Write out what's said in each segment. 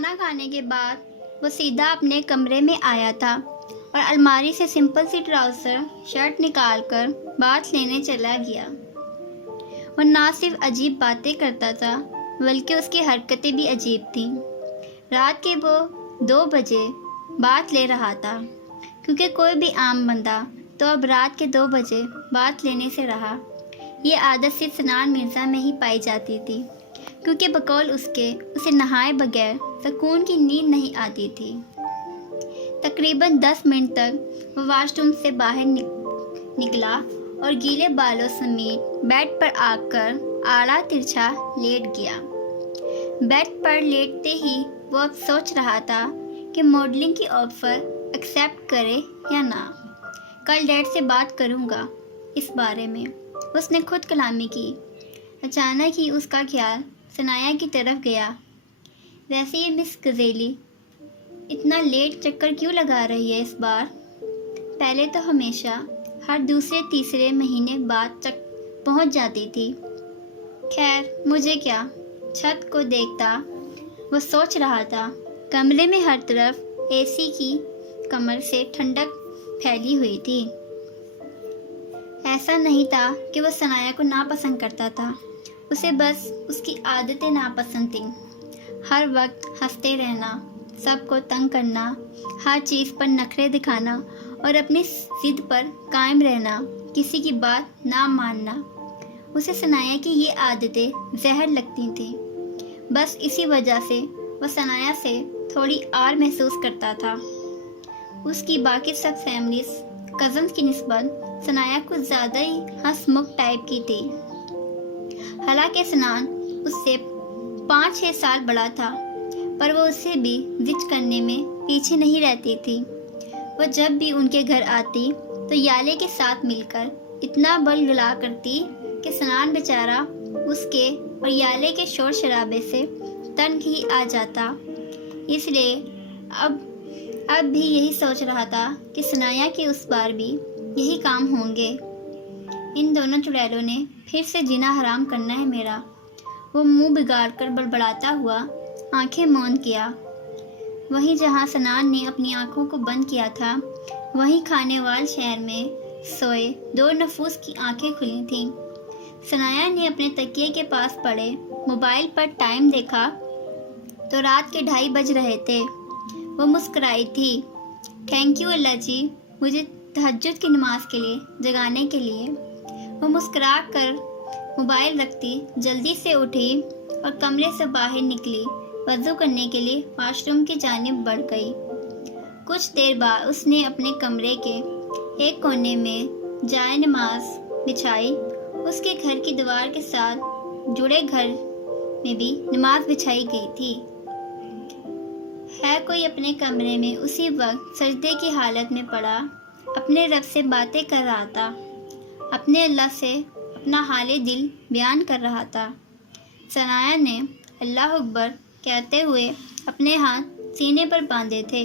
کھانا کھانے کے بعد وہ سیدھا اپنے کمرے میں آیا تھا اور الماری سے سمپل سی ٹراؤزر شرٹ نکال کر بات لینے چلا گیا۔ وہ نہ صرف عجیب باتیں کرتا تھا بلکہ اس کی حرکتیں بھی عجیب تھیں۔ رات کے وہ 2 بجے بات لے رہا تھا، کیونکہ کوئی بھی عام بندہ تو اب رات کے 2 بجے بات لینے سے رہا۔ یہ عادت صرف سنان مرزا میں ہی پائی جاتی تھی، کیونکہ بقول اسے نہائے بغیر سکون کی نیند نہیں آتی تھی۔ تقریباً 10 منٹ تک وہ واش روم سے باہر نکلا اور گیلے بالوں سمیت بیڈ پر آ کر آڑا ترچھا لیٹ گیا۔ بیڈ پر لیٹتے ہی وہ اب سوچ رہا تھا کہ ماڈلنگ کی آفر ایکسیپٹ کرے یا نہ۔ کل ڈیڈ سے بات کروں گا اس بارے میں، اس نے خود کلامی کی۔ اچانک ہی اس کا خیال ثنایا کی طرف گیا۔ ویسے یہ مس گزیلی اتنا لیٹ چکر کیوں لگا رہی ہے اس بار؟ پہلے تو ہمیشہ ہر دوسرے تیسرے مہینے بعد تک پہنچ جاتی تھی۔ خیر مجھے کیا، چھت کو دیکھتا وہ سوچ رہا تھا۔ کمرے میں ہر طرف اے سی کی کمر سے ٹھنڈک پھیلی ہوئی تھی۔ ایسا نہیں تھا کہ وہ ثنایا کو ناپسند کرتا تھا، اسے بس اس کی عادتیں ناپسند تھیں۔ ہر وقت ہنستے رہنا، سب کو تنگ کرنا، ہر چیز پر نخرے دکھانا اور اپنی ضد پر قائم رہنا، کسی کی بات نہ ماننا۔ اسے ثنایا کی یہ عادتیں زہر لگتی تھیں۔ بس اسی وجہ سے وہ ثنایا سے تھوڑی آر محسوس کرتا تھا۔ اس کی باقی سب فیملیز کزنز کی نسبت ثنایا کچھ زیادہ ہی ہنس مکھ ٹائپ کی تھی۔ حالانکہ سنان اس سے 5-6 سال بڑا تھا، پر وہ اسے بھی ضد کرنے میں پیچھے نہیں رہتی تھی۔ وہ جب بھی ان کے گھر آتی تو یالے کے ساتھ مل کر اتنا بل گلا کرتی کہ سنان بیچارہ اس کے اور یالے کے شور شرابے سے تنگ ہی آ جاتا۔ اس لیے اب بھی یہی سوچ رہا تھا کہ ثنایا کے اس بار بھی یہی کام ہوں گے۔ ان دونوں چڑیلوں نے پھر سے جینا حرام کرنا ہے میرا۔ وہ منہ بگاڑ کر بڑبڑاتا ہوا آنکھیں موند کیا۔ وہیں جہاں سنان نے اپنی آنکھوں کو بند کیا تھا، وہیں کھانے وال شہر میں سوئے 2 نفوس کی آنکھیں کھلی تھیں۔ ثنایا نے اپنے تکیے کے پاس پڑے موبائل پر ٹائم دیکھا تو رات کے 2:30 بج رہے تھے۔ وہ مسکرائی تھی۔ تھینک یو اللہ جی، مجھے تہجد کی نماز کے لیے جگانے کے لیے۔ وہ مسکرا کر موبائل رکھتی جلدی سے اٹھی اور کمرے سے باہر نکلی۔ وضو کرنے کے لیے واش روم کی جانب بڑھ گئی۔ کچھ دیر بعد اس نے اپنے کمرے کے ایک کونے میں جائے نماز بچھائی۔ اس کے گھر کی دیوار کے ساتھ جڑے گھر میں بھی نماز بچھائی گئی تھی۔ ہے کوئی اپنے کمرے میں اسی وقت سجدے کی حالت میں پڑا اپنے رب سے باتیں کر رہا تھا، اپنے اللہ سے اپنا حال دل بیان کر رہا تھا۔ ثنایا نے اللہ اکبر کہتے ہوئے اپنے ہاتھ سینے پر باندھے تھے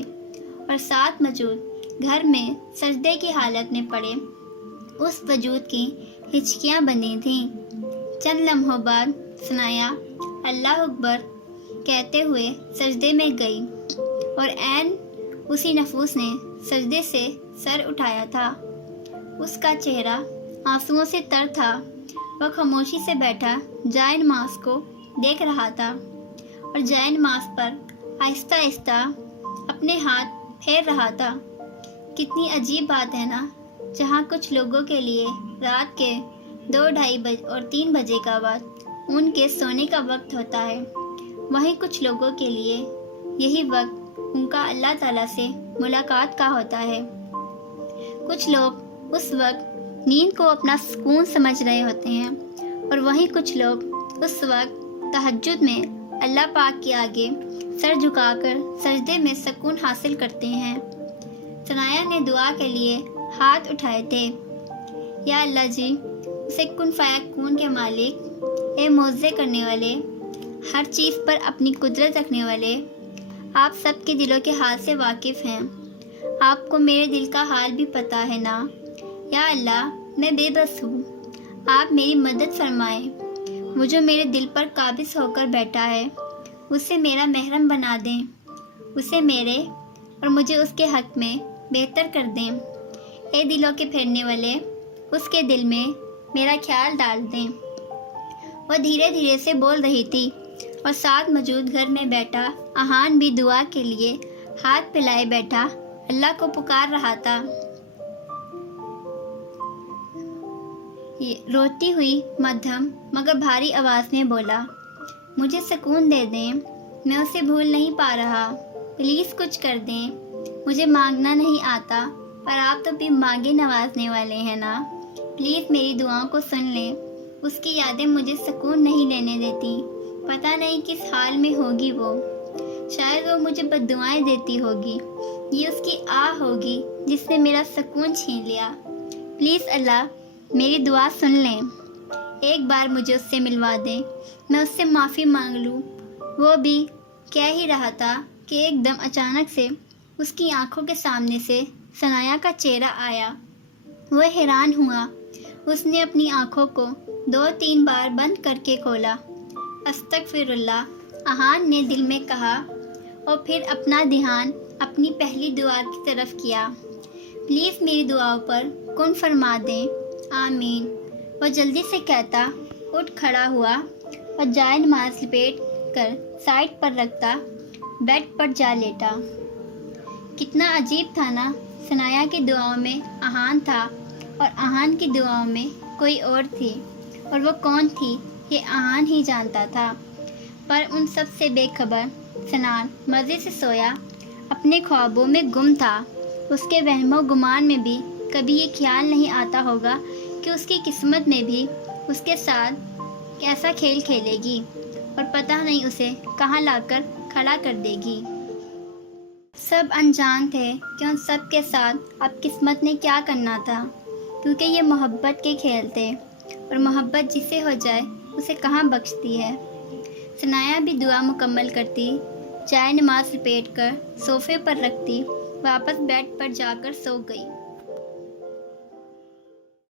اور ساتھ موجود گھر میں سجدے کی حالت میں پڑے اس وجود کی ہچکیاں بندھی تھیں۔ چند لمحوں بعد ثنایا اللہ اکبر کہتے ہوئے سجدے میں گئی اور عین اسی نفوس نے سجدے سے سر اٹھایا تھا۔ اس کا چہرہ آنسوؤں سے تر تھا۔ وہ خاموشی سے بیٹھا جائے نماز کو دیکھ رہا تھا اور جائے نماز پر آہستہ آہستہ اپنے ہاتھ پھیر رہا تھا۔ کتنی عجیب بات ہے نا، جہاں کچھ لوگوں کے لیے رات کے 2, 2:30 اور 3 بجے کا وقت ان کے سونے کا وقت ہوتا ہے، وہیں کچھ لوگوں کے لیے یہی وقت ان کا اللہ تعالیٰ سے ملاقات کا ہوتا ہے۔ کچھ لوگ اس وقت نیند کو اپنا سکون سمجھ رہے ہوتے ہیں اور وہیں کچھ لوگ اس وقت تہجد میں اللہ پاک کے آگے سر جھکا کر سجدے میں سکون حاصل کرتے ہیں۔ ثنایا نے دعا کے لیے ہاتھ اٹھائے تھے۔ یا اللہ جی، اسے کن فیکون کے مالک، اے معجزے کرنے والے، ہر چیز پر اپنی قدرت رکھنے والے، آپ سب کے دلوں کے حال سے واقف ہیں۔ آپ کو میرے دل کا حال بھی پتہ ہے نا۔ یا اللہ، میں بے بس ہوں، آپ میری مدد فرمائیں۔ وہ جو میرے دل پر قابض ہو کر بیٹھا ہے، اسے میرا محرم بنا دیں، اسے میرے اور مجھے اس کے حق میں بہتر کر دیں۔ اے دلوں کے پھیرنے والے، اس کے دل میں میرا خیال ڈال دیں۔ وہ دھیرے دھیرے سے بول رہی تھی اور ساتھ موجود گھر میں بیٹھا اہان بھی دعا کے لیے ہاتھ پھیلائے بیٹھا اللہ کو پکار رہا تھا۔ روتی ہوئی مدھم مگر بھاری آواز میں بولا، مجھے سکون دے دیں، میں اسے بھول نہیں پا رہا، پلیز کچھ کر دیں، مجھے مانگنا نہیں آتا پر آپ تو بھی مانگے نوازنے والے ہیں نا، پلیز میری دعاؤں کو سن لیں۔ اس کی یادیں مجھے سکون نہیں لینے دیتی، پتہ نہیں کس حال میں ہوگی وہ، شاید وہ مجھے بددعائیں دیتی ہوگی، یہ اس کی آہ ہوگی جس نے میرا سکون چھین لیا، پلیز اللہ میری دعا سن لیں، ایک بار مجھے اس سے ملوا دیں، میں اس سے معافی مانگ لوں۔ وہ بھی کہہ ہی رہا تھا کہ ایک دم اچانک سے اس کی آنکھوں کے سامنے سے ثنایا کا چہرہ آیا۔ وہ حیران ہوا، اس نے اپنی آنکھوں کو 2-3 بار بند کر کے کھولا۔ استغفر اللہ، اہان نے دل میں کہا اور پھر اپنا دھیان اپنی پہلی دعا کی طرف کیا، پلیز میری دعاؤں پر کن فرما دیں، آمین۔ وہ جلدی سے کہتا اٹھ کھڑا ہوا اور جائے نماز لپیٹ کر سائڈ پر رکھتا بیڈ پر جا لیٹا۔ کتنا عجیب تھا نا، ثنایا کی دعاؤں میں اہان تھا اور اہان کی دعاؤں میں کوئی اور تھی، اور وہ کون تھی یہ اہان ہی جانتا تھا۔ پر ان سب سے بے خبر سنان مزے سے سویا، اپنے خوابوں میں گم تھا۔ اس کے وہم و گمان میں بھی کبھی یہ خیال نہیں آتا ہوگا کہ اس کی قسمت میں بھی اس کے ساتھ کیسا کھیل کھیلے گی اور پتہ نہیں اسے کہاں لا کر کھڑا کر دے گی۔ سب انجان تھے کہ ان سب کے ساتھ اب قسمت نے کیا کرنا تھا، کیونکہ یہ محبت کے کھیل تھے اور محبت جسے ہو جائے اسے کہاں بخشتی ہے۔ ثنایا بھی دعا مکمل کرتی، چائے نماز لپیٹ کر صوفے پر رکھتی، واپس بیڈ پر جا کر سو گئی۔